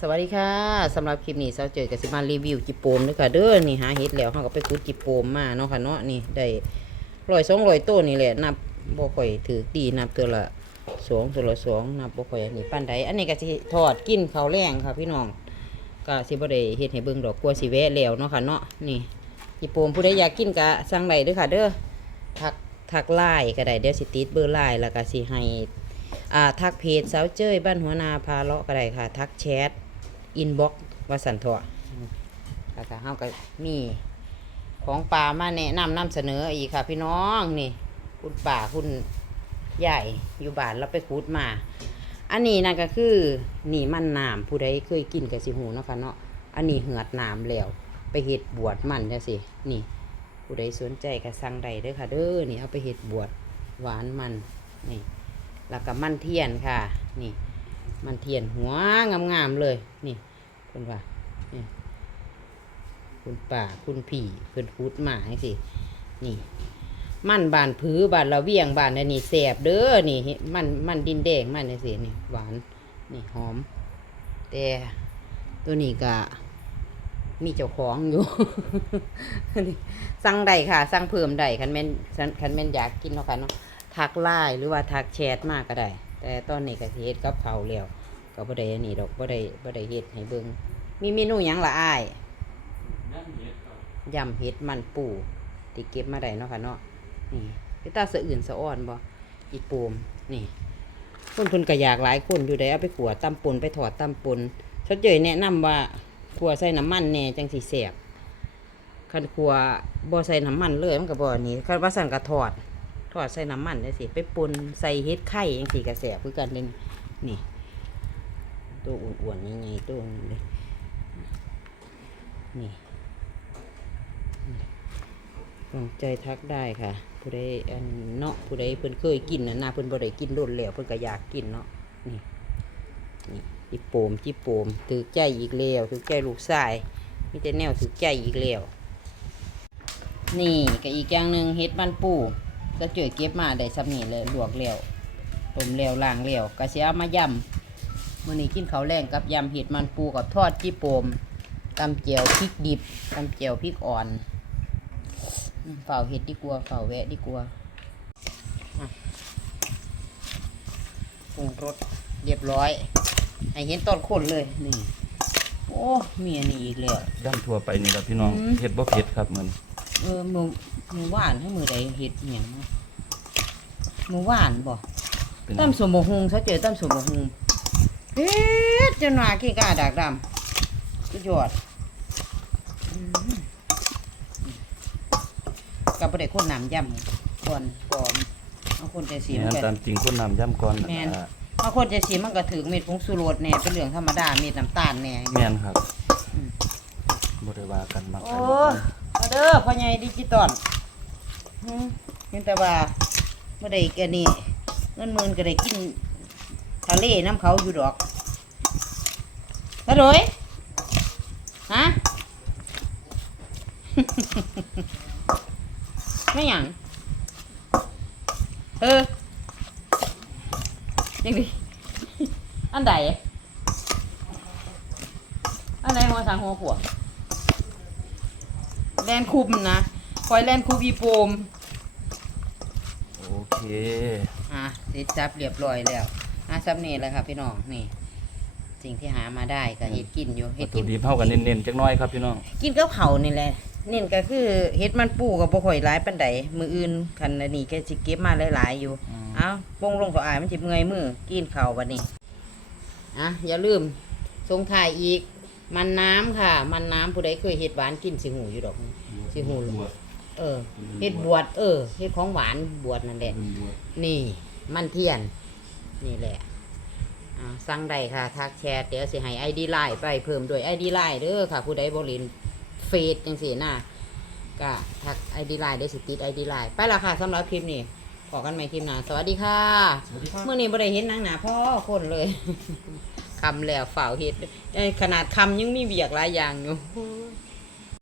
สวัสดีค่ะสำหรับคลิปนี้เซาเจอกับสิมารีวิวจิโปมด้วยค่ะเด้อนี่หาเห็ดแล้วเฮาก็ไปขุดจิโปมมาเนาะค่ะเนาะนี่ได้ร้อยสองร้อยต้นนี่แหละนับบ่ค่อยถือดีนับตัวละสองตัวละสองนับบ่ค่อยอันนี้ปานใดอันนี้ก็สิทอดกินข้าวแรงค่ะพี่น้องก็สิบ่ได้เฮ็ดให้เบิ่งดอกกลัวสิแวะแล้วเนาะค่ะเนาะนี่จิโปมผู้ใดอยากกินก็สั่งได้ด้อค่ะเด้อทักทักไลน์ก็ได้เดี๋ยวสิติดเบอร์ไลน์แล้วก็สิให้อ่าทักเพจสาวเจ้ยบ้านหัวนาพาเลาะก็ได้ค่ะ ทักแชท อินบ็อกว่าสันทอะแล้วก็เฮาก็มี ของป่ามาแนะนำนำเสนออีกค่ะ พี่น้องนี่ คุณป่าคุณใหญ่อยู่บ้านเราไปคูดมา อันนี้นั่นก็คือนี่มันน้ำผู้ใดเคยกินกับสิหูเนาะค่ะเนาะอันนี้เหือดน้ำแล้ว ไปเห็ดบวชมันจังสินี่ ผู้ใดสนใจก็สั่งได้เด้อค่ะ เด้อนี่เอาไปเห็ดบวชหวานมันนี่แล้วก็มันเทียนค่ะ นี่ มันเทียนหัวงามๆเลยนี่ คุณว่าคุณป่าคุณผีเพิ่นพูดมาให้สินี่ มันบานผือบานเราเวียงบานอันนี้แสบเด้อนี่ มันมันดินแดงมันนี่สินี่หวานนี่หอม แต่ตัวนี้ก็มีเจ้าของอยู่นี่สั่งได้ค่ะสั่งเพิ่มได้คันแม่นคันแม่นอยากกินเนาะค่ะเนาะทักไลน์หรือว่าทักแชทมากก็ได้ แต่ตอนนี้ก็เฮ็ดกับเขาวแล้ว ก็บ่ได้อันนี้ดอกบ่ได้บ่ได้เฮ็ดให้เบิ่งมีเมนูหยังละอ้ายยำเฮ็ดมันปูที่เก็บมาได้เนาะค่ะเนาะนี่พี่ตาสะอื่นสะอ่อนบ่อีปูมนี่คนเพิ่นก็อยากหลายคนอยู่ได้เอาไปขัวตำปนไปถอดตำปนเขาเจยแนะนำว่าขัวใส่น้ำมันแหน่จังสิแซ่บคันขัวบ่ใส่น้ำมันเลยมันก็บ่อันนี้คันว่าสั่นก็ถอดทอดใส่น้ำมันได้สิไปปนใส่เฮ็ดไข่ยังสีกระแสคือกันเลยนี่ ตัวอ้วนๆยังไงตัวนี้เลยนี่สนใจทักได้ค่ะ ผู้ใดอันเนาะผู้ใดเพิ่นเคยกินนะนาเพิ่นบ่ได้กินโดนแล้วเพิ่นก็อยากกินเนาะนี่นี่จิโปมจิโปมถือใจอีกแล้วถือใจลูกชายมีแต่แนวถือใจอีกแล้วนี่ก็อีกอย่างหนึ่งเฮ็ดมันปูก็เจอเก็บมาได้สำนีเลยลวกแล้วต้มแล้วล้างแล้วก็สิเอามายำ มื้อนี้กินข้าวแรงกับยำเห็ดมันปูกับทอดจีโปมตำเจียวพริกดิบตำเจียวพริกอ่อนอืมเฝ้าเห็ดดีกว่าเฝ้าแวะดีกว่าอะปรุงรสเรียบร้อยให้เห็นตอนคนเลยนี่โอ้มีอันนี้อีกแล้วย่ำทั่วไปนี่ครับพี่น้องอืมเฮ็ดบ่เผ็ดครับมันเออมือมือว่านให้มือใดเห็ดอหย่างเนาะมือว่านบ่เป็นตั้มสมบกฮุงเขาเจอตั้มสมบกฮุง เฮ็ดจนว่าขี้กาดากดำสุดยอดอืมกับประเด็กคนน้ำย่ำก่อนก่อนเอาคนใจสีนี่มันนะก็ตามจริงคนน้ำย่ำก่อนนะแม่นอ่าเอาคนใจสีมันก็ถือเม็ดผงสูรสแหน่เป็นเรื่องธรรมดาเม็ดน้ำตาลแหน่แม่นครับอืมบ่ได้ว่ากันมักโอ้กันมาเด้อพ่อใหญ่ดิจิตอลอืมเห็นแต่ว่าเมื่อใดแกนี่เงินหมื่นก็ได้กิน ทะเลน้ำเขาอยู่ดอกกระโดยฮะไม่หยังเออยังดีอันใดอันไหนหัวสางหัวขวบแลนคุมนะคอยแลนคูบีโปมโอเค อะเสร็จจับเรียบร้อยแล้ว อะซับนี่แหละครับ พี่น้องนี่ สิ่งที่หามาได้ก็เฮ็ดกินอยู่เฮ็วัดตถุกินดิบเฮากันเน้นๆจักหน้อยครับพี่น้อง กินกับเขาวนี่แหละเน้นก็คือเฮ็ดมันปูกับบ่ค่อยหลายปานใดมืออื่นคันอันนี้แกสิเก็บมาหลายๆอยู่อืมเอ้าปงลงก็อายมันสิเมื่อยมือกินข้าวบัดนี้อะอย่าลืมส่งถ่ายอีก มันน้ำค่ะ มันน้ำผู้ใดเคยเฮ็ดหวานกินสิหูอยู่ดอก สิหูเออเฮ็ดบวชเออเฮ็ดของหวานบวชนั่นแหละ นี่ มันเทียน นี่แหละอ่าสั่งได้ค่ะทักแชทเดี๋ยวสิให้ไอดีไลน์ไปเพิ่มด้วยไอดีไลน์เด้อค่ะ ผู้ใดบรินเฟซจังสีน่ะก็ทักไอดีไลน์ได้สิติดไอดีไลน์ไปและค่ะสำหรับคลิปนี้ขอกันใหม่คลิปหน้าสวัสดีค่ะเมื่อนี้บ่ได้เห็นนางหนาพ่อคนเลยคำแล้วฝ่าวเฮ็ดเอ้ยขนาดคำยังมีเบียกหลายอย่างอยู่